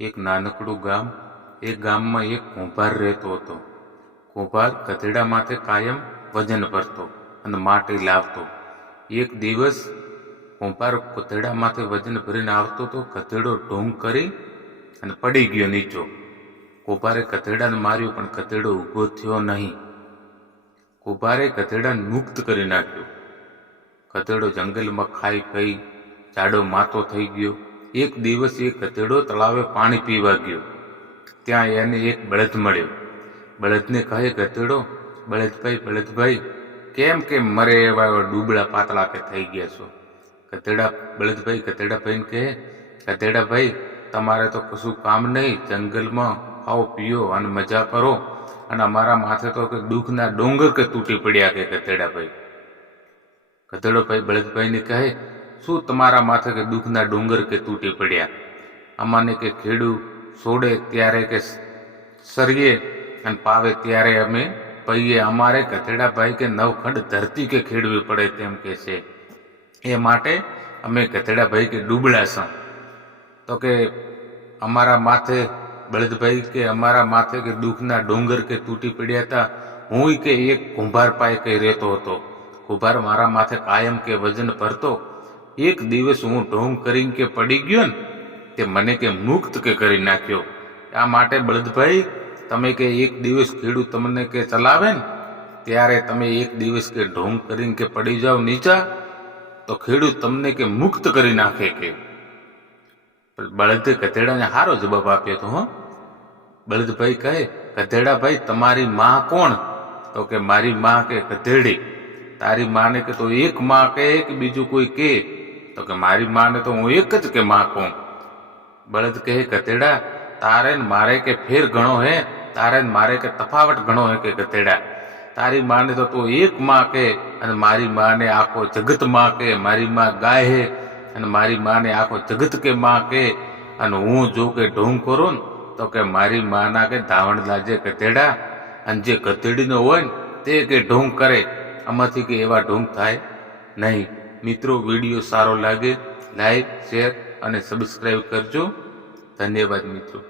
એક નાનકડું ગામ, એ ગામમાં એક કુંભાર રહેતો હતો. કુંભાર ગધેડા માથે કાયમ વજન ભરતો અને માટી લાવતો. એક દિવસ કુંભાર ગધેડા માથે વજન ભરીને આવતો તો ગધેડો ઢોંગ કરી અને પડી ગયો નીચો. કુંભારે ગધેડાને માર્યો, પણ ગધેડો ઊભો થયો નહીં. કુંભારે ગધેડાને મુક્ત કરી નાખ્યો. ગધેડો જંગલમાં ખાઈ ખાઈ જાડો માતો થઈ ગયો. એક દિવસ એ ગધેડો તળાવે પાણી પીવા ગયો. ત્યાં એને એક બળદ મળ્યો. બળદને કહે, ગધેડો, બળદભાઈ બળદભાઈ, કેમ કેમ મરે એવા એવા ડૂબળા પાતળા કે થઈ ગયા છો? ગધેડા, બળદભાઈ, ગધેડાભાઈને કહે, ગધેડાભાઈ, તમારે તો કશું કામ નહીં. જંગલમાં ખાઓ પીઓ અને મજા કરો. અને અમારા માથે તો કે દુઃખના ડોંગર કે તૂટી પડ્યા કે ગધેડાભાઈ. ગધેડો ભાઈ બળદભાઈને કહે શું તમારા માથે કે દુઃખના ડુંગર કે તૂટી પડ્યા? અમાને કે ખેડૂ છોડે ત્યારે કે સરીએ અને પાવે ત્યારે અમે પહીએ અમારે ગધેડાભાઈ કે નવખંડ ધરતી કે ખેડવી પડે તેમ કે છે. એ માટે અમે ગધેડાભાઈ કે ડૂબળા તો કે અમારા માથે, બળદભાઈ કે અમારા માથે કે દુઃખના ડુંગર કે તૂટી પડ્યા હતા હું કે એક કુંભાર પાય કે રહેતો હતો. કુંભાર મારા માથે કાયમ કે વજન ભરતો એક દિવસ હું ઢોંગ કરીને કે પડી ગયો ને, તે મને કે મુક્ત કે કરી નાખ્યો. આ માટે બળદભાઈ, તમે કે એક દિવસ ખેડૂત તમને કે ચલાવે ને, ત્યારે તમે એક દિવસ કે ઢોંગ કરીને કે પડી જાઓ નીચા, તો ખેડૂત તમને કે મુક્ત કરી નાખે કે. બળદે ગધેડાને સારો જવાબ આપ્યો તો હો. બળદભાઈ કહે, ગધેડાભાઈ, તમારી માં કોણ? તો કે, મારી માં કે ગધેડી. તારી માને કે તો એક માં કે બીજું કોઈ કે. તો કે મારી માને તો હું એક જ કે માં કહું. બળદ કહે ગધેડા તારે મારે કે ફેર ઘણો હે? તારે મારે કે તફાવત ઘણો હે? કે ગધેડા તારી માને તો તું એક માં કે અને મારી માને આખો જગતમાં કે, મારી માં ગાય હે અને મારી માને આખો જગત કે માં કે અને હું જો કે ઢોંગ કરું ને, તો કે મારી માના કે ધાવણ જે ગધેડા અને જે ગધેડીનો હોય ને, તે કે ઢોંગ કરે. આમાંથી કે એવા ઢોંગ થાય નહીં. મિત્રો વીડિયો સારો લાગે લાઈક શેર અને સબસ્ક્રાઈબ કરજો. ધન્યવાદ મિત્રો.